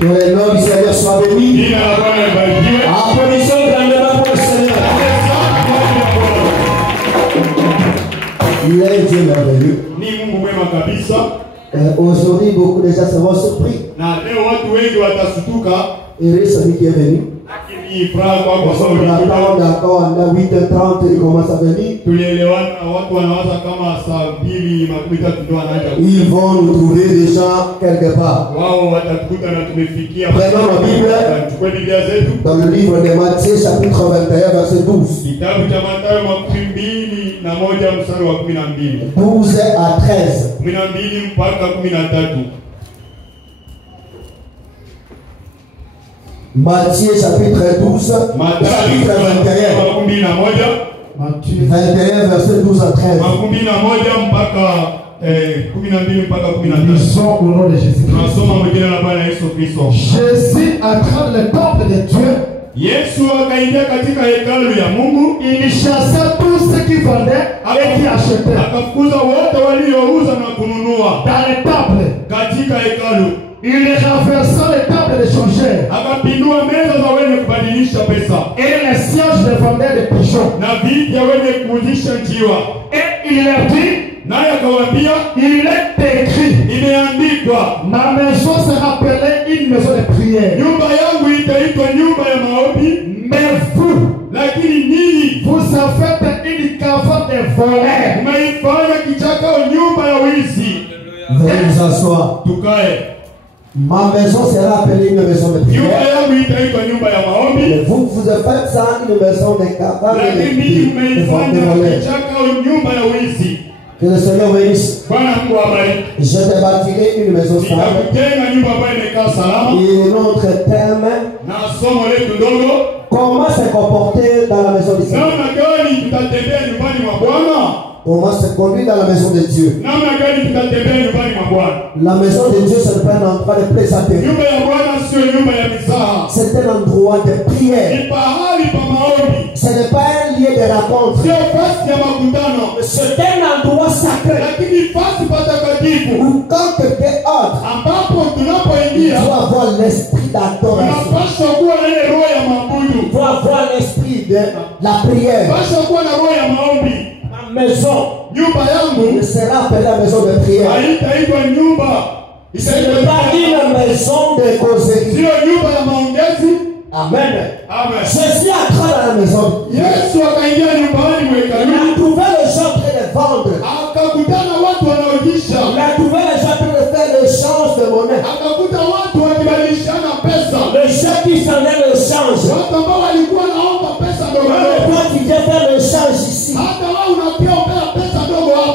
Que le nom du Seigneur soit béni. Applaudissons grandement pour le Seigneur. Il est Dieu merveilleux. Aujourd'hui, beaucoup de gens seront surpris. Et celui qui est venu. On attend d'accord, à 8h30, il commence à venir. Ils vont nous trouver déjà quelque part. Prenons la Bible dans le livre de Matthieu, chapitre 21, verset 12. 12 à 13. Matthieu chapitre 12, chapitre 21, verset 12 à 13. Lisons au nom de Jésus-Christ. Jésus entra dans le temple de Dieu. Il chassa tous ceux qui vendaient et qui achetaient. Dans le temple. Il renversa les tables de changeurs et les sièges de vendeurs de pigeons. Et il leur dit, il est écrit, ma maison sera appelée une maison de prière. Mais vous en faites une cave de voleurs. Veuillez vous asseoir. Ma maison sera appelée une maison de prière. Mais vous faites ça une maison de cavale de voleurs. Que le Seigneur bénisse. Je te bâtirai une maison stable. Et notre thème, comment se comporter dans la maison du Seigneur. Comment se conduire dans la maison de Dieu. La maison de Dieu, ce n'est pas un endroit de plaisanterie. C'est un endroit de prière. Ce n'est pas un lieu de rencontre. C'est un endroit sacré. Où quand tu es hors, tu dois avoir l'esprit d'adoration. Tu dois avoir l'esprit de la prière. Maison ne sera appelée la maison de prière. Ce n'est pas une maison de causerie. Amen. Jésus entra dans la maison. Il a trouvé les gens en train de vendre. Il a trouvé les gens en train de faire l'échange de monnaie. Les gens qui faisaient l'échange. Toi qui viens faire l'échange ici.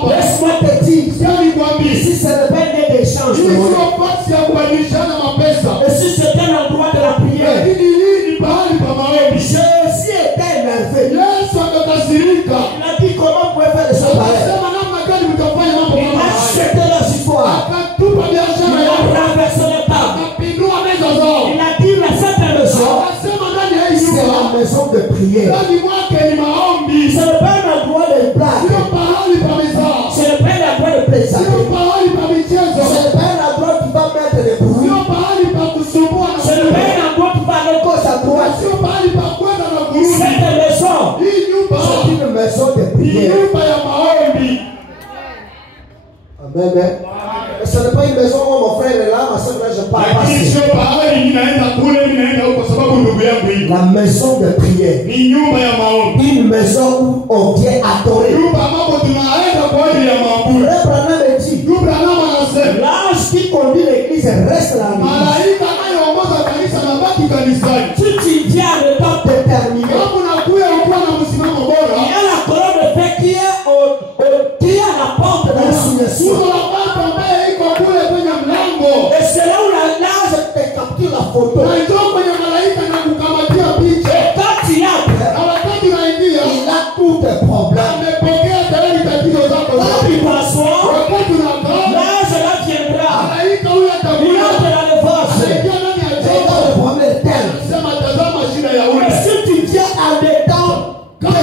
Laisse-moi te dire, ici ce n'est pas un lieu d'échange de monnaie. Et si c'était un endroit de la prière, Jésus était énervé. Il a dit comment vous pouvez faire des choses pareilles. Il a jeté les histoires. Il a renversé les tables. Il a dit la sainte maison, c'est la maison de prière. Ce n'est pas un endroit de blague. Ce n'est pas un endroit de plaisanterie. Ce n'est pas un endroit qui va mettre des bruits. Ce n'est pas un endroit qui va aller gauche à droite. Cette maison, c'est une maison de prière. Amen. Ce n'est pas une maison où mon frère est là, ma soeur là, je parle pas. La maison de prière. Une maison où on vient adorer. L'ange qui conduit l'église reste là. Si tu viens à l'étape déterminée, il y a la colonne de feu qui est à la porte de la soumission. Et c'est là où l'ange te capture la photo. Et quand tu entres, il a tous tes problèmes. Quand tu t'assois, l'ange là viendra. Il entre dans le vase. Et dans le problème tel. Mais si tu viens en détente, l'ange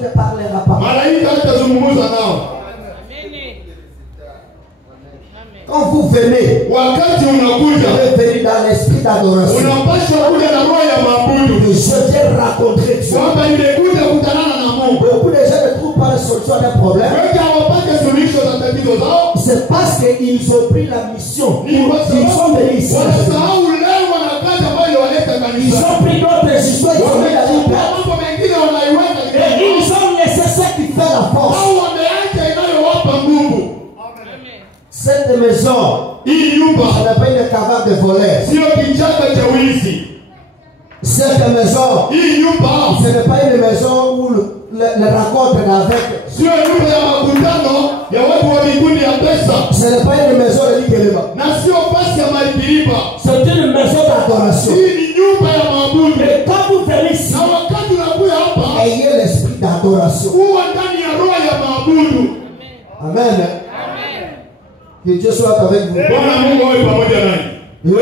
te parlera pas. Quand vous venez, arriver, wakati tu unakuja veux venir dans l'esprit d'adoration. unapaswa kuja na roho ya maabudu Je viens rencontrer Dieu. kwamba nimekuja kutanana na Mungu. Beaucoup de gens ne trouvent pas la solution à leurs problèmes. Wengi hawapate suluhisho za tatizo zao, C'est parce qu'ils ont pris la mission. ni kwa Ils sont sababu venus ici. wanasahau lengo na kazi ambayo iliwaleta Ils kanisa. ont pris d'autres histoires. Ils ont mis la Wamechukua Bible. mambo mengine wanaiweka Et katika ils ont laissé ce qui fait la force. au wameacha inayowapa nguvu. Cette maison, Hii nyumba ce n'est pas une caverne de voleurs. sio kichaka cha wizi. Cette maison, Hii nyumba ce n'est pas une maison où le rencontre avec. sio nyumba ya makutano ya watu wa vikundi ya pesa, Ce n'est pas une maison de l'Igelema. na sio basi ya maipiripa. C'est une maison d'adoration. Hii ni nyumba ya maabudu. Et quand vous venez ici, Na wakati unakuja hapa, ayez l'esprit d'adoration. huwa ndani ya roho ya maabudu. Amen. Que Dieu soit avec vous. Bwana Mungu awe pamoja nanyi.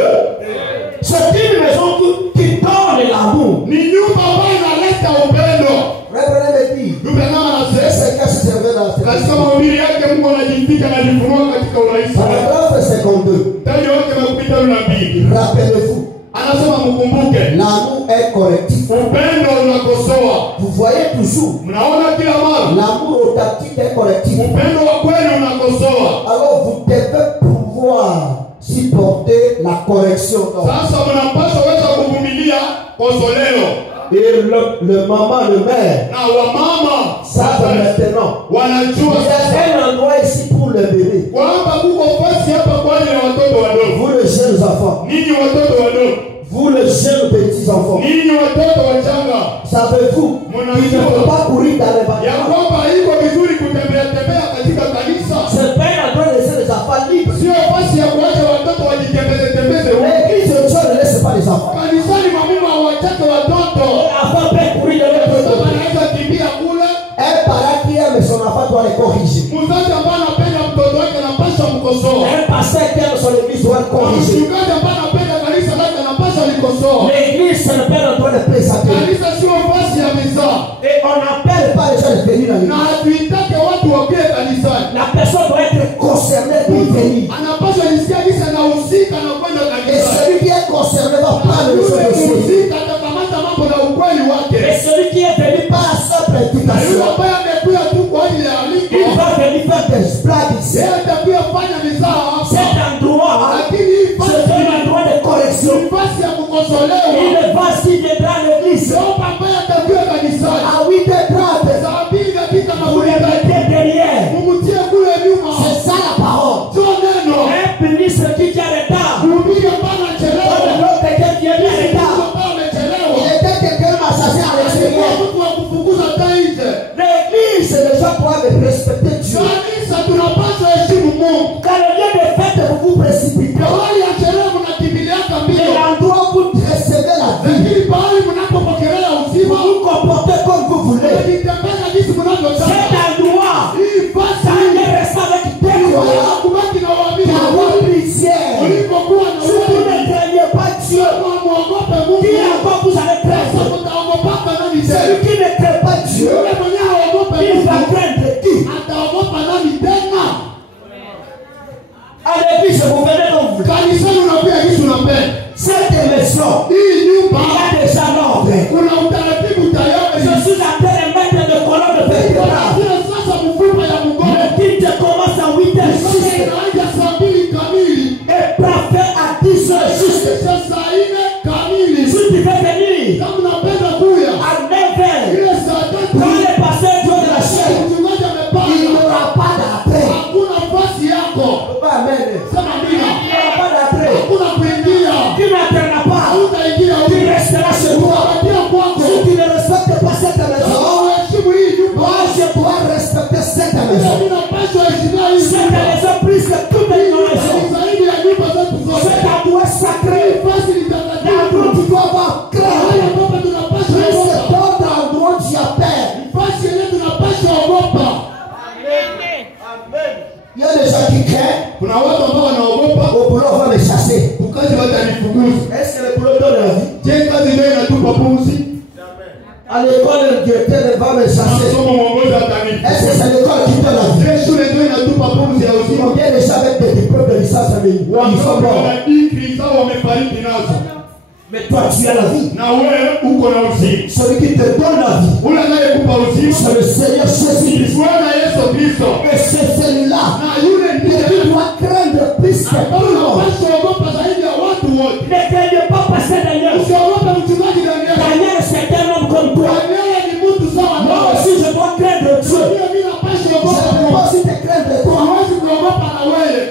C'est une maison qui donne l'amour. Ni nyumba ambayo inaleta upendo. Révérend me dit, Ndugu yangu anasema c'est qu'est-ce que c'est dans cette katika maison. mahubiri yake Mungu anajificha na jifunua katika urahisi. Paragraphe 52. Taji wake makupita na mbili. Rappelez-vous, Anasema mkumbuke, l'amour est correctif. upendo unakosoa. Vous voyez toujours, Mnaona kila mara l'amour authentique est correctif. upendo wa kweli unakosoa. Alors vous devez pouvoir supporter la correction. Donc. Sasa mnapaswa weza kuvumilia kosoleo. Et le maman, le mère, Na wamama savent sasa maintenant. Il wanajua y a un endroit ici pour le bébé. kwamba kuko fasi hapa kwa ajili ya watoto wadogo. Vous les jeunes enfants, Ninyi watoto wadogo, vous les jeunes petits enfants, ninyi watoto wachanga, savez-vous qu'il ne faut pas courir dans les ya bâtiments. kwamba iko vizuri kutembea tembea katika kanisa. C'est pas un endroit de laisser les enfants libres. Sio fasi ya kuacha watoto wajitembeze tembeze huko. L'église de Dieu ne laisse pas les enfants. Kanisani mwa Mungu hawataki watoto. L'enfant peut courir de l'autre Kama côté. anaweza kimbia kule, Un parent qui aime son enfant doit le corriger. mzazi ambaye anapenda mtoto wake anapaswa mkosoa. Un pasteur qui aime son église doit le corriger. Mchungaji ambaye anapenda kanisa lake anapaswa likosoa. L'église, ce n'est pas un endroit de plaisanterie. Kanisa sio fasi ya mizaa. Et on n'appelle pas les gens de venir dans Na l'église. hatuitake watu wakie kanisani. La personne doit être concernée de venir. Anapaswa jisikia jinsi anahusika na kwenda Et kanisani. celui qui est concerné va prendre le Yule soin de ses. mhusika atakamata mambo na ukweli Et wake. celui qui est venu par la simple Na yule invitation, ambaye amekuja tu kwa ajili ya aliko, il va venir faire des blagues ici. yeye atakuja fanya mizaa hapa. Cet endroit, Lakini hii c'est un endroit de correction. ni fasi ya kukosolewa. Il va s'il viendra à l'église Sio ambaye atakuja kanisani. à 8h30. Saa mbili katika Vous les mahubiri mettez derrière. mumtie kule nyuma. C'est ça la parole. Sio neno. Un ministre qui vient en retard. Mhubiri ambaye Comme anachelewa. l'autre qui vient en Mtu retard. ambaye amechelewa. Il était quelqu'un m'assassiner à Alikuwa l'extérieur. mtu wa kufukuza hata nje. L'église, les gens doivent respecter Dieu. Kanisa tunapaswa heshimu Mungu. Quand le lieu de fête, vous vous précipitez. Pahali ya sherehe mnakimbiliaka Et mbio. l'endroit où vous recevez la vie, Lakini pahali mnapopokelea vous uzima, vous comportez comme vous voulez. mnajitembeza jinsi Cet mnavyotaka. endroit, Hii fasi ça ne reste avec des wala croyants. kubaki na waamini D'avoir plusieurs. ulipokuwa na Surtout ne wewe. craignez pas Dieu. Muogope Qui Mungu. encore vous allez Sasa craindre? mtaogopaka nani Celui tena? qui ne craint pas Dieu, Yule mwenyewe haogope il va Mungu. craindre qui? Ataogopa nani tena? À l'église, vous venez comme vous voulez. Kanisani unapiga kitu unapenda. Cette maison, Hii nyumba il y a déjà l'ordre. kuna utaratibu tayari. Je suis en train de mettre le colonne de pectoral. Kila sasa mfupa ya mgongo. Le titre commence à 8h06 Sasa inaanza saa 2 kamili. et parfait à 10h juste. Kisha saa 4 kamili. Si tu veux venir Kama unapenda kuya. à 9h, Ile saa 3 quand le pasteur Dieu de la chaîne, mchungaji il amepanga. n'aura pas d'attrait. Hakuna nafasi yako. Amen. Sema ndio. Il n'aura pas d'attrait. Hakuna kuingia. Tu n'atteindras pas. Hautaingia Tu huko. resteras chez toi. Utabakia kwako. Si tu ne respectes pas cette maison, Heshimu hii nyumba. moi je dois respecter cette maison. Mimi napaswa heshimia hii Cette nyumba. maison plus que toutes les maisons. Ni zaidi ya nyumba zetu zote. C'est un endroit sacré. Nafasi ni L'endroit où takatifu. tu dois avoir crainte. Mahali ambapo tunapaswa Plus que ogopa. d'autres endroits où tu as peur. Nafasi yenyewe tunapaswa ogopa. Il y a des gens qui craignent. Kuna watu ambao wanaogopa Au boulot, on va me chasser. ukazi watanifukuza. Est-ce que le boulot donne la vie? Je, kazi ndio inatupa pumzi? À l'école, le directeur va me chasser. Masomo mwongozi Est-ce atanifukuza. que c'est l'école qui donne la vie? Je, shule ndio inatupa pumzi ya Ils uzima. ont bien déjà avec des diplômes de licence, mais ils sont morts. Dikri zao wamefariki nazo. Mais toi tu as la vie. Na wewe uko na uzima. Celui qui te donne la vie, Ule anayekupa uzima c'est le Seigneur Jésus. Bwana Yesu Kristo. Et c'est celui-là Na yule que ndiye tu dois craindre plus que tout le monde. unapaswa zaidi ya watu wote. Ne craignez pas passer Daniel. Usiogope mchungaji Daniel. Daniel, c'est un homme comme toi. Daniel ni mtu sawa Moi nawe. aussi, je dois craindre Dieu. Ndiye mimi napaswa Je ne kuogopa peux Mungu. pas aussi te craindre toi. Hawezi kuogopa na wewe.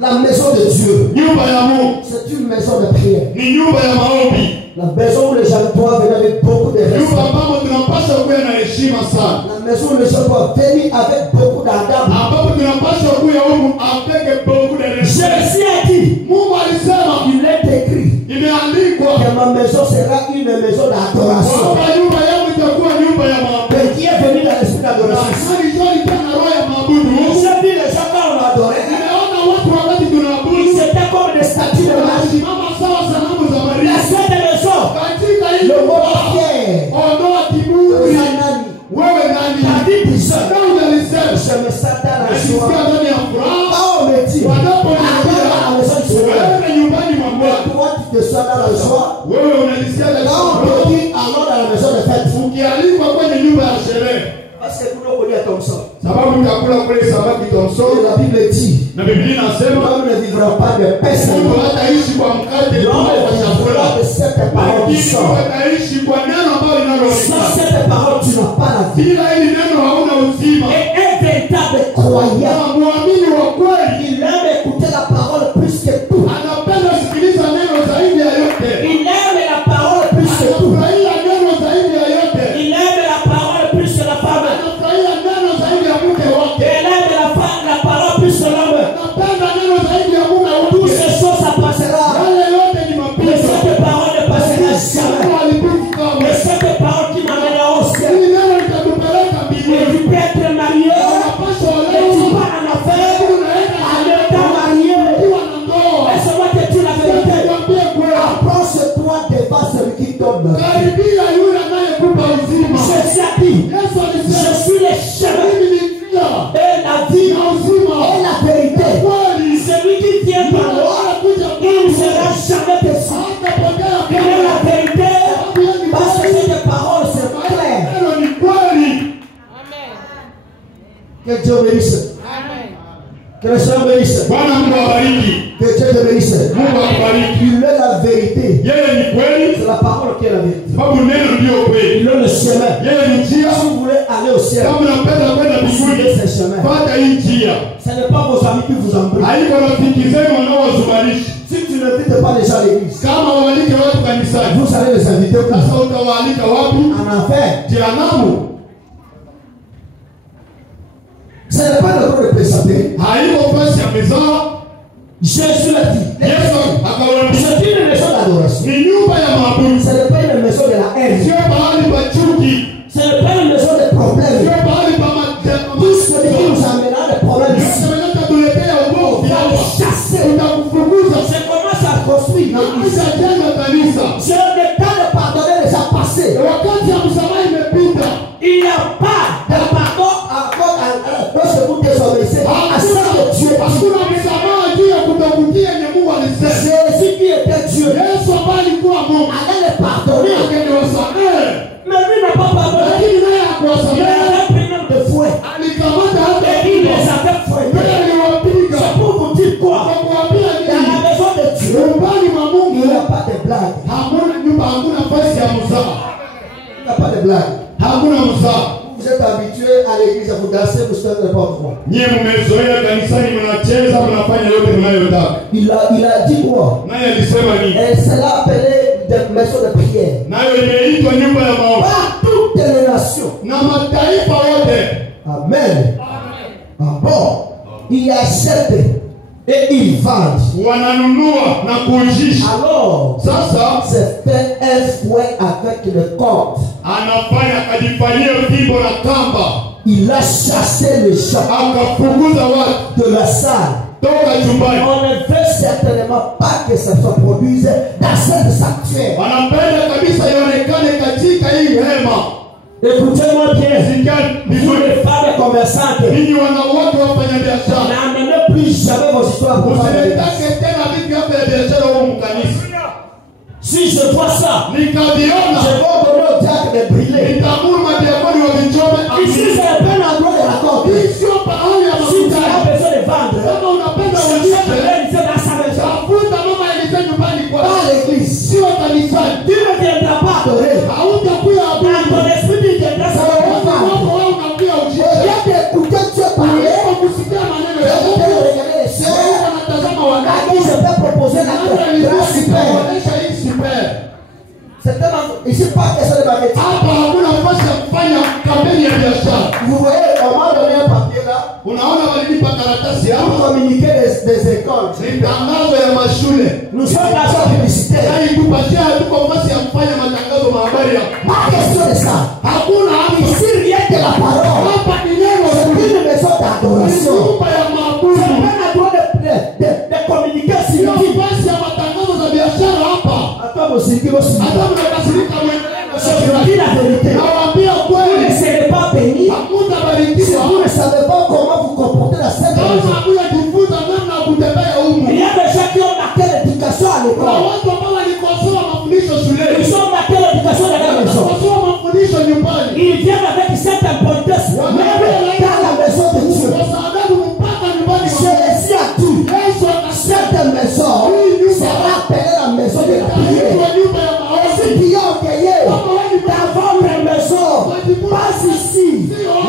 La maison de Dieu, Nyumba ya Mungu c'est une maison de prière. ni nyumba ya maombi. La maison où les gens doivent venir avec beaucoup de Nyumba respect. ambapo tunapaswa kuwa na heshima sana. La maison où les gens doivent venir avec beaucoup d'adab. Ambapo tunapaswa kuwa huko apeke beaucoup de respect. Jésus a dit, Mungu alisema Il est écrit imeandikwa que ma maison sera une maison d'adoration. kwamba nyumba yangu itakuwa nyumba ya maombi. Mais qui est venu dans l'esprit d'adoration? Sasa njoo ikiwa na roho ya maabudu. J'ai vu les gens quand on adorait, Nimeona watu wakati tunaabudu c'était comme des statues de marche. wanasimama sawa sanamu za La Maria. sainte maison, Katika hii le mot nyumba, fier. ondoa kiburi. Sanani. Wewe nani? David dit ça. Daudi alisema Je me sens dans la najisikia joie. ndani ya furaha Quand on me dit, wanaponiambia allez dans la maison du Seigneur. wewe nyumbani mwa Bwana. Toi, tu te sens dans la joie. Wewe unajisikia ndani ya Quand on te furaha. dit, allons dans la maison de fête. Ukialikwa kwenye nyumba ya sherehe, Parce que nous, on est comme ça. sababu utakula kule samaki Et Thomson, la Bible dit, na Biblia inasema l'homme ne vivra pas de paix Mungu seulement. hataishi kwa mkate tu L'homme kwa vivra chakula, de cette parole qui lakini Mungu sort. hataishi kwa neno ambalo Sans linaloonekana. cette parole, tu n'as pas la vie. Bila hili neno hauna uzima. Et un véritable Croyant, Na muamini wa kweli il aime écouter la parole plus que tout. anapenda kusikiliza neno zaidi ya yote. il aime la parole plus que tout. Anafurahia neno zaidi ya yote. Il aime la parole plus que la femme. Anafurahia neno zaidi ya mke wake. Il aime la parole plus que l'homme. Anapenda neno zaidi ya mume Toutes wake. ces choses, ça passera. Yale yote ni Mais mapito. cette parole ne passera jamais. Mungu alipiti kamwe. Mais cette parole qui m'amènera au ciel. Hili neno litakupeleka Et mbinguni. tu peux être marié. Unapaswa Et tu leo pars en affaire. unaenda En étant marié. ukiwa na ndoa. Laisse-moi te dire la vérité. Nikwambie kweli. Approche-toi devant celui qui donne la vie. Karibia yule anayekupa uzima. Jésus a dit, Yesu je alisema suis le chemin mimi ni njia et la vie na uzima. et la vérité. Kweli. Celui qui vient par moi, Anakuja il ne kwangu. sera jamais déçu. Hatapokea Il est la vérité. Parce que cette parole, c'est clair. neno ni kweli. Que Dieu bénisse. Que le Seigneur bénisse. Bwana Mungu awabariki. Que Dieu te bénisse. Mungu akubariki. Il est la vérité. Yeye ni kweli C'est la parole qui est la vérité. sababu neno ndio kweli. Il est le chemin. Yeye ni njia. Si vous voulez aller au ciel, Kama unapenda kwenda suivez mbinguni, ce chemin. fuata hii njia. Ce n'est pas vos amis qui vous embrouillent. Haiko rafiki zenu wanaowazubalisha. Si tu n'invites pas les gens à l'église, Kama waalike watu kanisani, vous allez les inviter où? sasa utawaalika wapi? En enfer. Jehanamu. Ce n'est pas le droit de présenter. Haiko fasi ya mezaa. Jésus l'a dit. Yesu akawaambia C'est une maison d'adoration. ni nyumba ya maabudu, Ce n'est pas une maison de la haine. sio mahali pa chuki, Ce n'est pas une maison de sio problème. mahali pa Tout ce qui nous amènera des problèmes ici, tuletea ugomvi on va hapa. les chasser. Utakufukuza. Je commence à construire. Na ushajenga kanisa. J'ai le temps de pardonner les gens passés. Wakati ya msamaha imepita. Il n'y a pas de pardon encore lorsque vous désobéissez à ce que Dieu dit. Hakuna msamaha juu ya kutokutii yenye Mungu alisema. Jésus qui était Dieu Yesu ambaye alikuwa Mungu allait les pardonner. angeniwasamehe, Mais lui n'a pas pardonné. lakini naye Il hakuwasamehe. avait pris même de fouet. Alikamata hata Et il les avait fouettés. yeye aliwapiga. C'est pour vous dire quoi? Kwa kuambia Dans la nini? maison de Dieu, Nyumbani mwa il Mungu n'y a pas de blague. hakuna nyumba, hakuna nafasi ya mzaha, Il n'y a pas de blague. hakuna mzaha. Vous êtes habitué à l'église à vous danser, vous ne savez pas quoi. Nyie mmezoea kanisani, mnacheza, mnafanya yote mnayotaka. Il a dit quoi? Naye alisema nini? Et c'est là appelé des maisons de prière. Nayo imeitwa nyumba ya maombi Par toutes les nations. na mataifa wote. Amen. Ah bon. Il achète et il vend. Wananunua na kuujisha. Alors, Sasa c'est fait un fouet avec le corde. anafanya akajifanyia fimbo na kamba, Il a chassé les gens akafukuza watu de la salle. toka chumbani. On ne veut certainement pas que ça se produise dans cette sanctuaire. Wanapenda kabisa ionekane katika hii hema. Écoutez-moi bien. Sikani Vous vizuri, les femmes commerçantes, ninyi wanawake wafanya biashara, n'amenez plus jamais vos histoires pour faire. Usilitake tena vitu yako ya biashara huko mkanisa. Si je vois ça, Nikaviona. je vais donner au diable de brûler. Nikamuru madiakoni wa vichome. Ici, c'est un peu l'endroit de la corde. Hii sio pahali ya Si tu as mafuta. besoin de vendre, Kama unapenda c'est ulipe. réalisé dans sa maison. Tafuta mama Elise nyumbani kwa. Pas l'église. Sio kanisani. Tu ne viendras pas adorer. Hautakuya Dans abudu. ton esprit, tu viendras Kwa savoir watu vendre. wako wewe unakuya Au ujisha. lieu d'écouter Dieu parler, Kwa kusikia maneno je ya vais Mungu. regarder les cieux. Sasa wanatazama À wanadamu. qui je peux proposer la grâce super. Itaonyesha hii super. C'est tellement. Ici, pas question de marketing. Hapa hakuna nafasi ya kufanya kampeni ya biashara. Vous voyez, on m'a donné un papier là Unaona walinipa karatasi pour hapa. communiquer des écoles. Ni tangazo ya mashule. Nous sommes dans la publicité. Yaani tupatia tuko nafasi ya kufanya matangazo mahabari ya. Pas question de ça. Hakuna hapa. Ici, rien que la parole. Hapa ni neno la C'est Mungu. une maison Ni d'adoration. nyumba ya C'est maabudu. pas un endroit de communiquer Sio sur qui. nafasi ya matangazo za biashara hapa. Attends, mon Seigneur, mon Seigneur. Hata mnakasirika mwenyewe. Je vous dis la vérité. Nawaambia Vous ne kweli. serez pas bénis si Hamutabarikiwa. vous ne savez pas comment vous comporter dans cette Kama maison. hamujajifunza namna ya kutembea humu. Il y a des gens qui ont marqué l'éducation à Kuna l'école. watu ambao walikosoa mafundisho Ils shuleni. ont marqué l'éducation dans la maison. Walikosoa mafundisho nyumbani. Ils viennent avec cette importance. Même dans la maison de Dieu. Kwa sababu mpaka nyumbani wa Jésus a dit, Yesu akasema cette maison sera appelée la maison de la prière. itaitwa nyumba ya maombi. Ceux qui ont gagné dans votre maison, pas ici,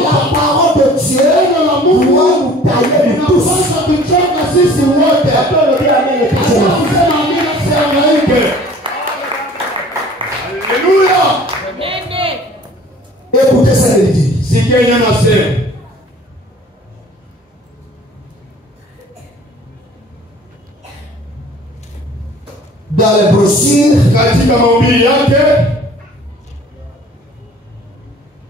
la parole de Dieu doit nous tailler nous tous. Inapaswa tuchoka sisi wote. Après le dire amen, le Hata chrétien. kusema amina sihangaike. Haleluya. Écoutez ce qu'il dit. Sikia yenye nasema. Dans les brochures, Katika mahubiri yake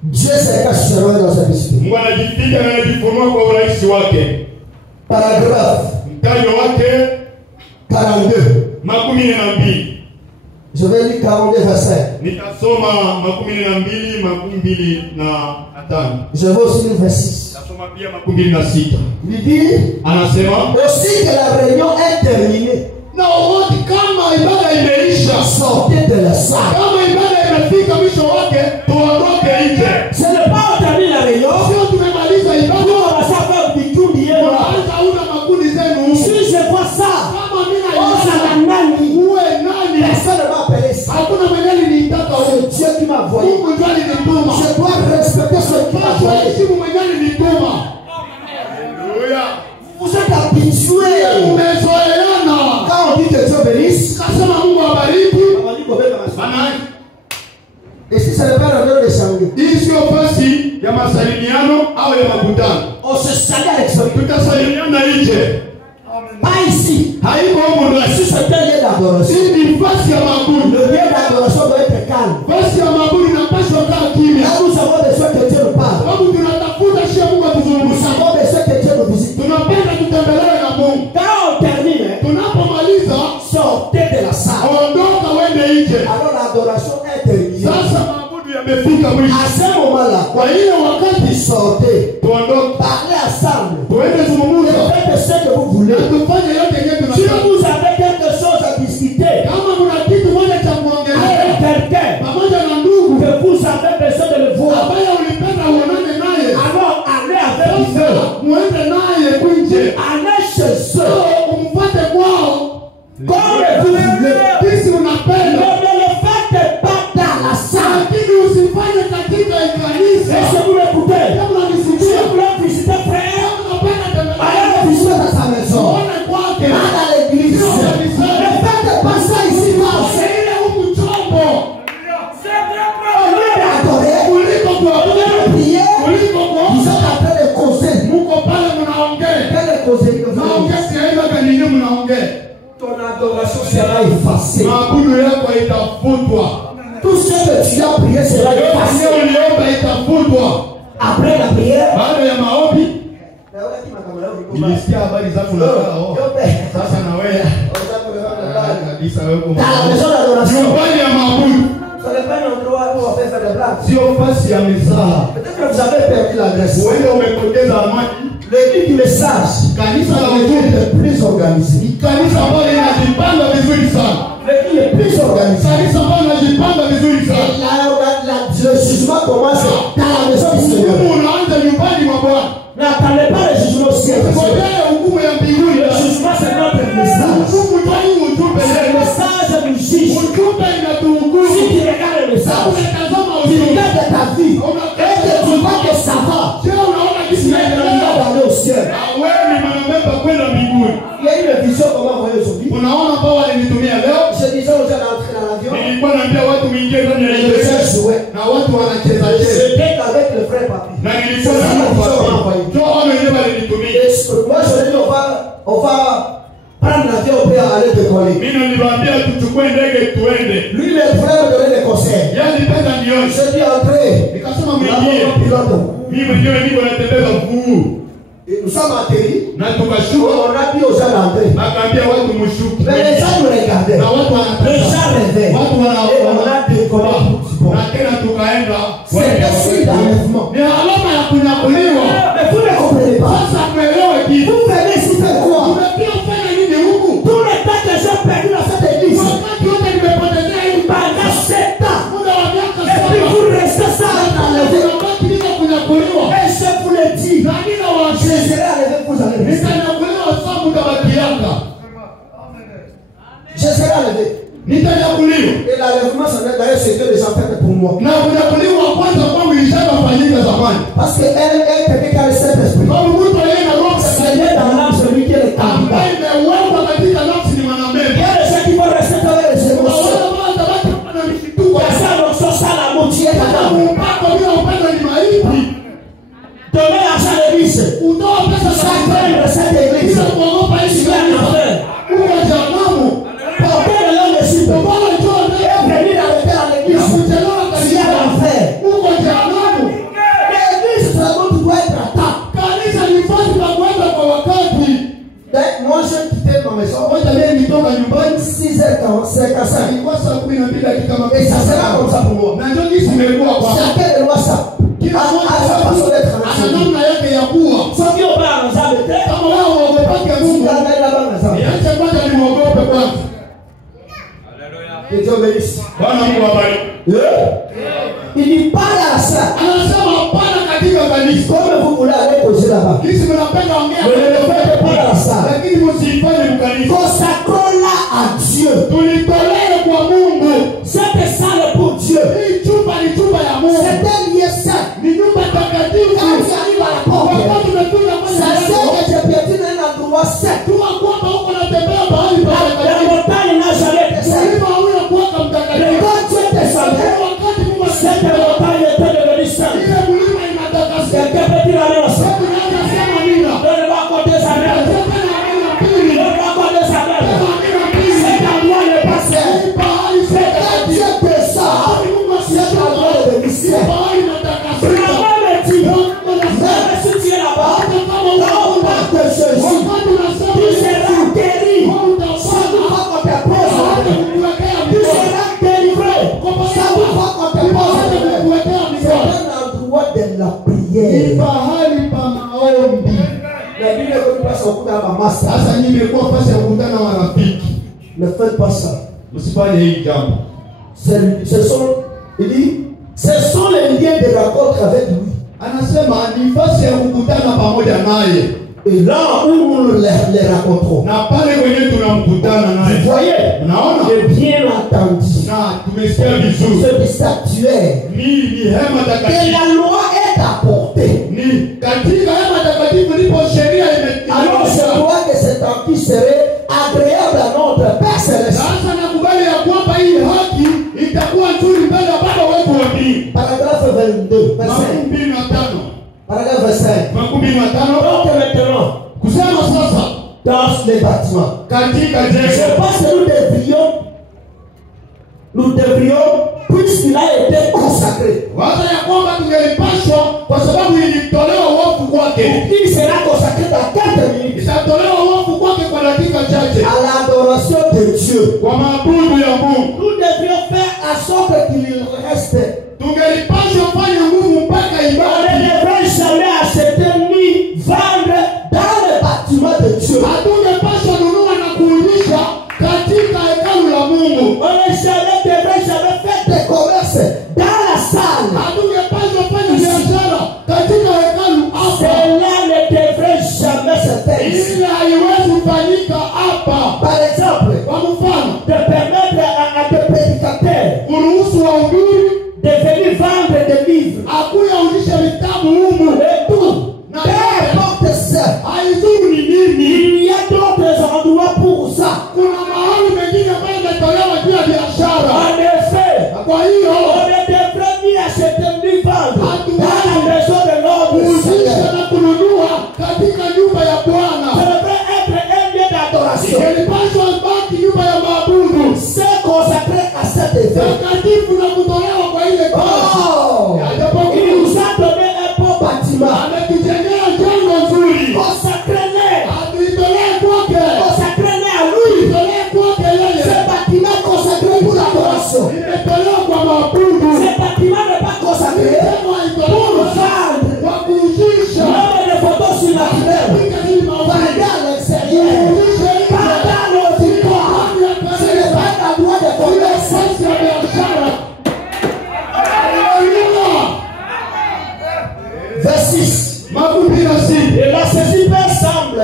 Dieu se cache seulement dans sa esprit. Mungu anajificha na anajifunua kwa urahisi wake. Paragraphe Mtajo wake 42. 12. Je vais lire 42 versets. Nitasoma 12, 25. Je vais aussi lire verset 6. Nasoma pia 26. Il dit Anasema aussi que la réunion est terminée. na wote kama ibada imeisha, Sortez de la salle. kama ibada imefika mwisho wake, tuondoke nje. Ce n'est pas au terminer la réunion. Sio tumemaliza Nous, ibada, on va savoir du tout lié. unaanza una makundi zenu. Si je vois ça, Kama mimi oh, ça naisha m'a nani. uwe nani? Personne ne m'a appelé ça. Hakuna mwenye alinitaka C'est wewe. Dieu qui m'a envoyé. Mungu ndiye alinituma. Je dois respecter ce qui m'a envoyé. Heshimu mwenye alinituma. Haleluya. Vous êtes habitués. Umezoeana. Quand on dit que Dieu bénisse, Kasema Mungu abariki. on dit qu'on veut la Maana et si ce n'est pas l'honneur de changer, hii sio fasi ya masalimiano au ya makutano. on se salue à l'extérieur. Tutasalimiana nje. Pas ici. Haiko huko ndani. Si c'est un lieu d'adoration, Hii ni fasi ya mabudu. le lieu d'adoration doit être calme. Fasi ya mabudu inapaswa kaa kimya. Là, nous avons besoin que Dieu nous parle. Sababu tunatafuta shia Mungu Nous atuzungumzie. avons besoin que Dieu nous visite. Tunapenda tutembelee na Mungu. Quand on termine, Tunapomaliza sortez de la salle. ondoka uende nje. Alors l'adoration est terminée. Sasa mabudu yamefika mwisho. À ce moment-là, Kwa hiyo wakati sortez, tuondoke, parlez ensemble. tuende zungumza. Faites ce que vous voulez. Na tufanye yote yenyewe Si tunataka. vous avez quelque chose à discuter Kama kuna kitu moja cha avec kuongelea quelqu'un pamoja na ndugu que vous avez besoin de le voir, ambaye ulipenda uonane naye, alors allez avec eux. muende naye kwinje. Allez chez eux. Umfuate kwao Comme vous voulez. jinsi Mais unapenda, ne le faites pas dans la salle. lakini usifanye katika kanisa. Est-ce que vous m'écoutez? Kama Si unanisikia, vous voulez visiter frère, kama unapenda tembelea, allez visiter dans sa maison. uone kwake. Pas dans l'église. Ne faites pas ça ici, pas. Usiende huku chombo Au lieu d'adorer, kuliko au kuabudu, lieu de prier, kuliko vous kuomba. êtes en train de causer. Muko pale mnaongea, Quelle est causerie que vous avez? naongea siaiva kanini mnaongea, Ton adoration sera effacée. maabudu yako itafutwa, Tout ce que tu as prié sera yote effacé. uliomba itafutwa. Après la prière, Baada ya maombi nilisikia habari zako na wao. Sasa na wewe kabisa wewe uko dans la maison d'adoration, nyumbani ya maabudu, ce n'est pas un endroit où on fait faire des blagues. sio fasi ya mizaa. Peut-être que vous avez perdu la grâce. Wewe umepoteza amani Le dit du message, Kanisa la ujumbe le plus organisé. kanisa ambalo linajipanga vizuri sana. L'église le plus organisé. Kanisa ambalo linajipanga vizuri sana. Le jugement commence dans la maison du Seigneur. Hukumu unaanza nyumbani mwa Bwana. N'attendez pas le jugement au ciel. Ngojea hukumu ya mbinguni. Le jugement c'est notre message. Hukumu ndio hii ujumbe. Le message nous juge. Ujumbe inatuhukumu. Si tu regardes le message, Unatazama tu ujumbe. regardes ta vie et que tu vois que ça va. Je unaona Tu kitu es candidat d'aller au ciel. wewe ni mwanamemba kwenda mbinguni. Il y a une vision comment voyez aujourd'hui. Unaona ambao walinitumia leo. Je disais aux gens d'entrer dans l'avion. Nilikuwa naambia watu mwingie ndani ya Et les ndege. gens jouaient. Na watu wanacheza cheza. J'étais avec le frère Papi. Na nilikuwa na ndio wao wenyewe walinitumia. Et moi je dis on va prendre l'avion pour aller décoller. Mimi niliwaambia tuchukue ndege tuende. Lui le frère me donnait des conseils. Yaani pesa nione. Je dis entrez. Nikasema Nous mwingie. avons un pilote. Mimi mwenyewe niko natembeza mguu. Et nous sommes atterris. Na tukashuka. On a dit aux gens d'entrer. Akaambia watu mshuke. Mais les gens nous regardaient. Na watu Les wanatazama. gens rêvaient. Watu Et on a décollé tout petit peu. na tena tukaenda. C'est un signe d'enlèvement. Ni alama ya kunyakuliwa. Mais vous ne comprenez pas. Sasa mwelewe kitu. Vous venez ici faire quoi? Unapiga kufanya nini huku? Tout le temps que j'ai perdu dans cette église. Wakati wote nimepotezea hii Pendant 7 ans. muda wa miaka Et puis vous restez ça dans le vie. Unabaki bila kunyakuliwa. Et je vous le dis. Na nina Je waambia serai enlevé, vous allez rester. nitanyakuliwa saa mutabakianga. Je serai enlevé. Nitanyakuliwa. Et l'enlèvement, ça n'est d'ailleurs ce que les gens font pour moi. Na kunyakuliwa kwanza kwangu ilishafanyika zamani. Parce que elle quelqu'un qui a le Saint-Esprit. Kwa mtu aliye na roho C'est né dans l'âme celui qui est le candidat. ambaye imewekwa katika nafsi ni Il y mwanamemba. a des gens qui vont rester avec les émotions. Wale ambao watabaki na mshituko. Parce que l'onction, ça la moitié de l'âme. Upako bila upendo ni maiti. Donnez l'argent à l'église. Utoa pesa Ça za craint de cette église. bila kuogopa Tu hii vas en kanisa. enfer. Uko jehanamu. Portez le long de Cypre. Bwana njoo Et leo. venir dans le terre à Na l'église. kuchelewa Tu vas en kanisa. enfer. Uko jehanamu. L'église, c'est là où tu dois être à temps. Kanisa ni fasi la kwenda kwa wakati. Moi, j'ai quitté ma maison. Moja leo nitoka nyumbani 6h45. ilikuwa saa 12 dakika Et ça sera comme ça pour moi. na ndio jinsi imekuwa kwa Chacun de moi ça. kila À mmoja sa façon d'être ana ensemble. namna yake ya kuwa. Soki obaa na nzambe te. Kama wewe uogopake Mungu, Ngai nabaa na nzambe. niache kwanza nimwogope kwanza. Que Dieu bénisse. Bwana Mungu abariki. Il dit parle à ça. Anasema hapana katika kanisa. Comme vous voulez aller causer là-bas. Kisi mnapenda ongea Ne le faites pas à ça. lakini msifanye mkanisa. Consacrons-la à Dieu. Tulitolee kwa Mungu. Cette salle pour Dieu. Hii chumba ni chumba ya Mungu. C'est un lieu saint. Ni nyumba takatifu. Quand tu arrives à la porte, Wakati tumefika ça pale sait que tu piétines un endroit saint. tuwa kwamba huko natembea mahali pa La takatifu. montagne n'a jamais été sainte. Mlima huyo kuwaka Mais mtakatifu. quand Dieu descendait, Wakati Mungu cette montagne était devenue sainte. ile mlima inatakasika. Quelqu'un peut dire amen aussi. Hebu naanza sema nina. Ne va compter sa mère. Tena amina pili. Ne va compter sa mère. Tena amina pili. Cet endroit n'est pas saint. Hii pahali sio Quand takatifu. Dieu descend, Mungu cet asiyesema endroit est devenu hii saint. pahali La inatakasika. Bible dit, même si tu es là-bas, quand on parle de Jésus, Wakati unasema tu seras guéri. Ça ne va qu'on te pose la main. Tu seras délivré. Ça ne va qu'on te pose la main. C'est un endroit de la ni prière. pahali pa maombi. La Bible dit pas son coup dans la masse. Sasa nyinyi mmekuwa fasi ya kukutana na marafiki. Ne faites pas ça. Msifanye hii jambo. Ce sont les liens de rencontre avec lui. Anasema ni fasi ya kukutana pamoja naye. Et là où nous les rencontrons. Na pale kwenye tunamkutana Vous naye. voyez, Unaona? j'ai bien entendu. Na tumesikia vizuri. Ce statuaire. Ni hema Et takatifu. la loi est apportée. Ni katika hema takatifu ndipo sheria Alors je imetimizwa. crois que cet acquis serait agréable à notre Père Céleste. Sasa nakubali ya kwamba hii haki itakuwa nzuri mbele ya Baba wetu wa mbinguni. Paragraphe 22, verset 25. Paragraphe 25. 25. Donc maintenant, Kusema sasa dans les bâtiments, katika je jengo pense que nous devrions, puisqu'il a été consacré, waza ya kwamba tungelipashwa kwa sababu ilitolewa wafu kwake. il sera consacré dans quelques minutes Itatolewa wafu kwake kwa dakika chache à l'adoration de Dieu. kwa maabudu ya Mungu. Nous devrions faire en sorte qu'il reste. Tungelipashwa fanya nguvu mpaka On ne ibadi. devrait jamais acheter ni vendre dans le bâtiment vitabu humu. Et tout. Na Peu importe ça. haizuru ni nini. Il y a d'autres endroits pour ça. Kuna mahali mengine ambayo imetolewa juu ya biashara. En effet, Kwa hiyo on ne devrait ni acheter ni vendre dans la maison de notre kuuzisha Seigneur. na kununua katika nyumba ya Ça Bwana. devrait être un lieu d'adoration. Ilipaswa baki nyumba ya maabudu. C'est consacré à cet effet. Takatifu na kutolewa kwa ile kazi. Oh! Il nous a donné un beau bâtiment. Ametujengea jengo nzuri. Consacrez-le. Atuitolee kwake. Consacrez-le à lui. Itolee kwake yeye. Ce bâtiment consacré pour l'adoration. Imetolewa kwa maabudu. Ce bâtiment n'est pas consacré Imetolewa pour itolewa vendre. kwa kuuzisha. Même les photos sur la fenêtre. Piga hii maombi. Pendant l'extérieur. Kuuzisha hii Pendant l'auditoire. Ce n'est pas un endroit de commerce. nafasi ya biashara. Haleluya. Verset 6. Makumi na sita. Et la saisie semble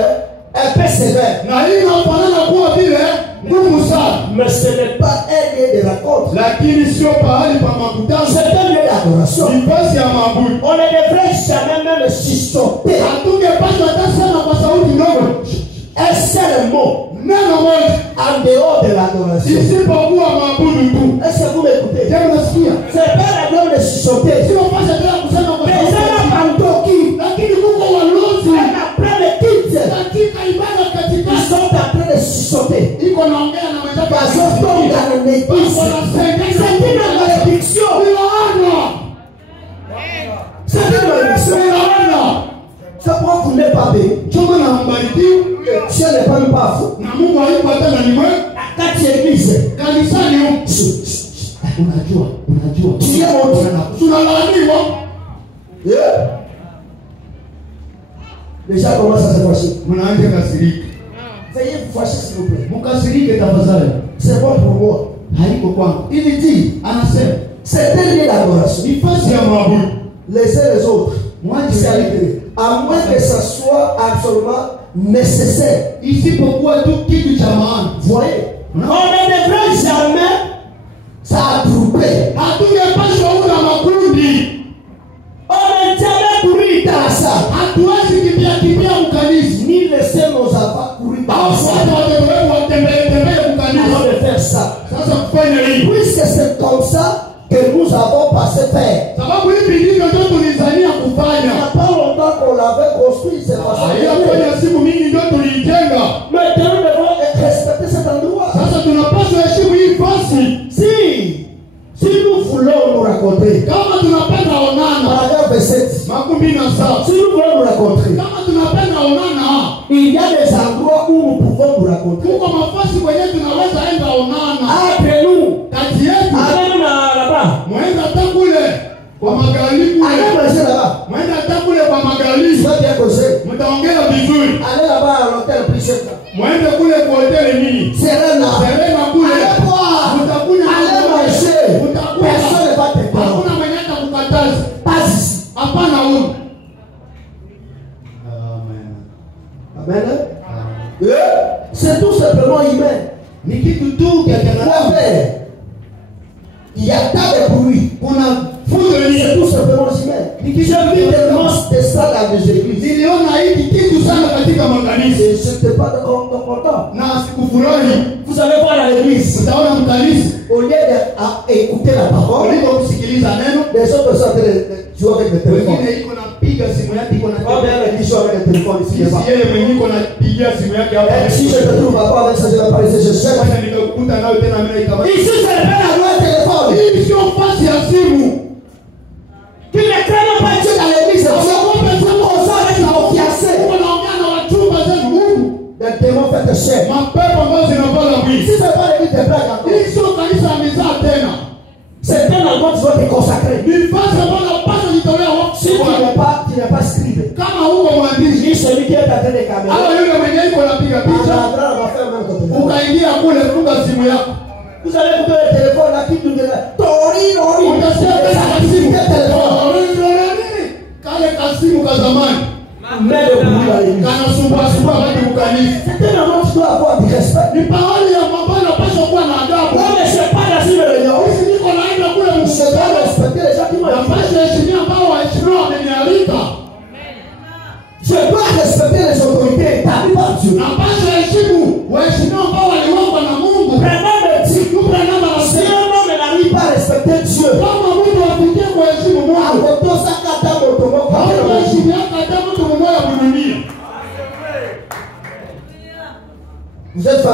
un peu sévère. Na hii inafanana kuwa vile ngumu sana. Mais ce n'est pas un lieu de rencontre. Lakini sio pahali pa makutano. C'est un lieu d'adoration. Ni nafasi ya maabudu. On ne devrait jamais même chuchoter Hatungepaswa hata sema kwa sauti ndogo un seul mot neno moja en dehors de l'adoration. isipokuwa maabudu tu. Est-ce que vous m'écoutez? Je unasikia? C'est pas la gloire de chuchoter. Sio pasha tena kusema kwa Mais ça sauti. n'a pas toki. Lakini kuko walozi Et après le quitte, katika ibada ils katikati sont en train de chuchoter. iko naongea na mwenzake. Parce que dans l'église, c'est une malédiction. C'est une malédiction. Ça pourquoi vous n'êtes pas béni. Choma na mbarikiwa Dieu n'est pas même pas fou. na Mungu hayuko hata ndani mwetu. Quand tu es église, Kanisani huko unajua tu es mon tunalaaniwa. Yeah. Déjà commence à se fâcher. Mnaanza kasirika. Veuillez vous fâcher s'il vous plaît. Mkasirike tafadhali. C'est bon pour moi. Haiko kwangu. Il dit, Anasema c'est un lieu d'adoration. ni nafasi ya maabudu. Les uns les autres. Moi C'est à l'église. À moins que ça soit absolument nécessaire. isipokuwa tu kitu cha maana. Vous voyez? On ne devrait jamais s'attrouper. Hatungepaswa una makundi. On ne jamais courir dans la salle. Hatuwezi kimbia mkanisa. Ni laisser nos enfants courir dans Au la sababu salle. watoto wetu watembee Avant mkanisa. de faire ça. Sasa kufanya hivi. Puisque c'est comme ça que nous avons passé faire. Sababu hivi ndivyo ndio tulizania Il n'y kufanya. a pas longtemps qu'on l'avait construit, c'est pas ça. Haiyafanya siku mingi ndio tuliijenga. Maintenant, nous devons respecter cet endroit. Sasa tunapaswa heshimu hii fasi. Si nous voulons nous raconter, Kama tunapenda onana paragraphe 7, makumi na saba. si nous voulons nous raconter, Kama tunapenda onana il y a des endroits où nous pouvons nous raconter. kuko mafasi kwenye tunaweza enda onana. Entre nous, Kati yetu allez là-bas, mwenda hata kule kwa magali kule. allez manger là-bas. Mwenda hata kule kwa Tu magali. vas bien causer. Mtaongea vizuri. Allez là-bas à l'hôtel plus cher. Mwende kule kwa hoteli nini? Serena. Serena kule. Allez boire. Mtakunywa. Allez manger. Mtakunywa. Personne ne va te prendre. Hakuna mwenye atakukataza. Pas ici. Hapana huko. Amen. C'est tout simplement humain. Ni kitu tu cha Quoi binadamu. faire? Il y a tas de bruit. Kuna fujo C'est ni tout simplement humain. J'ai vu tellement de ça dans les églises. niliona hiki kitu sana katika makanisa Et je n'étais pas content. na sikufurahi. Vous allez voir dans l'église, Utaona mkanisa au lieu d'écouter la parole, kuliko kusikiliza neno, les autres sont en train de jouer avec le téléphone. wengine iko napiga simu yake iko na Pas bien les gens avec le téléphone ici. si yeye mwenyewe iko napigia simu yake hapa. Et si je te trouve pas avec ça, je vais pas laisser, je sais. Sasa nikakukuta nayo tena mimi kama Ici, c'est le à jouer au téléphone. hii sio fasi ya simu. Tu ne crains pas Dieu dans l'église. Tu as ça avec la fiancée. Unaongea na wachumba zenu huku. Les démons fait cher. Mapepo ambayo zinafanya Si wizi. ce n'est pas l'église de blague encore, Hii sio kanisa ya mizaa tena. c'est un endroit où tu dois te consacrer. Ni fasi ambayo unapaswa jitolea Si tu wakati. n'es pas scribe, Kama huko mwandishi ni celui qui est en train de caméra. au yule mwenye iko napiga Tu picha, entreras, on va faire même ton téléphone. ukaingia kule, funga simu yako. Vous allez couper le téléphone là qui nous dit Tori, Utasikia tena kasimu. Kale kasimu ka zamani Mais le bruit dans l'église. kanasumbua watu kukanisa. C'est un endroit où tu dois avoir du respect. Ni pahali ya mambo yanapaswa kuwa na adabu. Non, mais c'est pas dans une réunion. Hizi niko naenda kule Je dois mshikano. respecter les gens qui m'ont Napaswa heshimia ambao waheshimiwa wamenialika.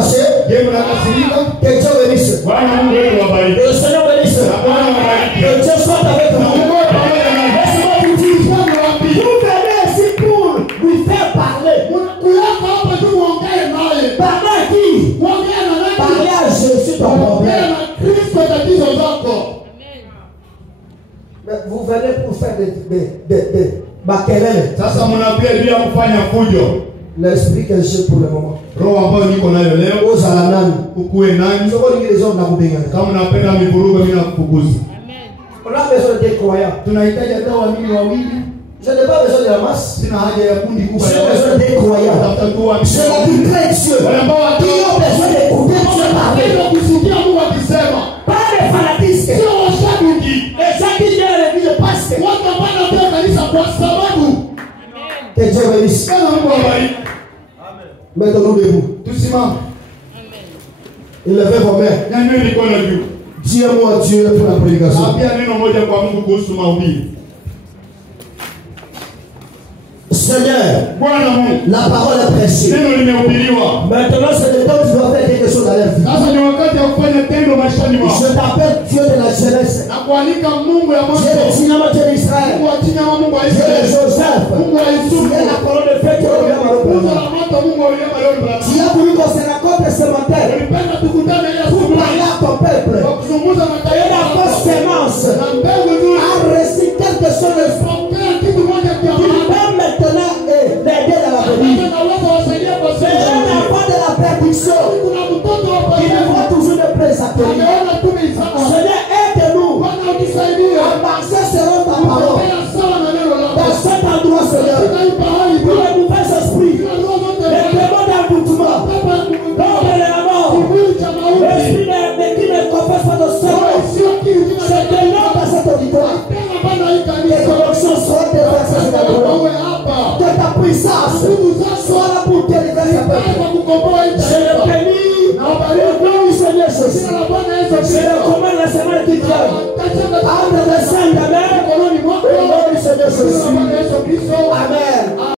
fâché? Je mnakasirika? Que Dieu bénisse. Bwana Mungu wetu wabariki. Que le Seigneur bénisse. Bwana wabariki. Que Dieu soit avec Na vous. Mungu pamoja na Laissez-moi vous dire, vous venez ici pour lui faire parler. Kuyako hapa tu muongee naye. Parler à qui? Muongee na nani? Parler à Jésus ton Muongee problème. na Kristo tatizo zako. Mais vous venez pour faire des makelele. sasa mnakuja bila kufanya fujo. L'esprit que j'ai pour le moment. Roho ambayo niko nayo leo Oza la nani? ukuwe nani? Soko ni les hommes na kubengana. Kama unapenda mivurugo mimi nakufukuza. On a besoin d'être croyants. Tunahitaji hata waamini wawili. Je n'ai pas besoin de la masse. Sina haja ya kundi kubwa. J'ai besoin d'être croyants. Tafuta tu waamini. C'est la qui crée Dieu. Wale ambao Qui ont besoin d'écouter Dieu parler. Ndio kusikia Mungu akisema. Pas les fanatistes. Sio washabiki. Les gens qui viennent à l'église parce que. Watu ambao wanapenda kanisa kwa sababu Que Dieu bénisse. Kana Mungu awabariki. Mettons-nous debout. Tusimame. Élevez vos mains. Nyanyua mikono juu. Dis-moi Dieu pour la prédication. Naambia neno moja kwa Mungu kuhusu mahubiri. Seigneur, Bwana Mungu, la parole est prêchée. neno limehubiriwa. Maintenant, c'est le temps où tu dois faire quelque chose dans la vie. Sasa ni wakati wa kufanya tendo maishani mwako. Je t'appelle Dieu de la jeunesse. na kualika Mungu ya Dieu de mwanzo. Sinama, Dieu d'Israël. Mungu wa China, Mungu wa Dieu de Israeli. Joseph. Mungu wa Yusufu. Dieu de la parole de fête. Mungu wa moto, Mungu wa unyama leo Bwana. Tu as voulu qu'on se rencontre ce matin Ulipenda tukutane ile pour asubuhi. parler à ton peuple. Kwa kuzungumza na Et taifa la lako. fausse sémence Na mbegu nzuri. a reçu quelque chose de faux. Pokea kitu moja Qui kwa va maintenant l'aider dans l'avenir. naweza wasaidia kwa C'est un sasa. enfant de la perdition Kuna mtoto wa qui ne pekee. voit toujours de près sa tenue. Ameona tu mizaa. Seigneur, aide-nous Bwana utusaidie. à marcher selon ta parole. Tembea sawa na neno lako. Dans cet endroit, Seigneur, Katika hii pahali pour Bwana. les mauvais esprits, Kila roho zote les démons d'envoûtement, Baba, l'homme de la mort, kivuli cha mauti. l'esprit qui ne confesse pas de son nom, Sio kitu kina c'est de nom dans cet auditoire. tena bana hii Les kanisa. connexions seront déversées sur la gloire. Wewe hapa. Que ta puissance soit là pour délivrer sa Kwa peuple. kukomboa hii Je le taifa. bénis Na au wabariki. nom du Seigneur Jésus. Jina la Bwana Yesu Je Kristo. le commande la semaine qui vient. Katika Entre les saints de mer, mikononi mwako. au nom du Seigneur Jina la Jésus. Bwana Yesu Kristo. Amen.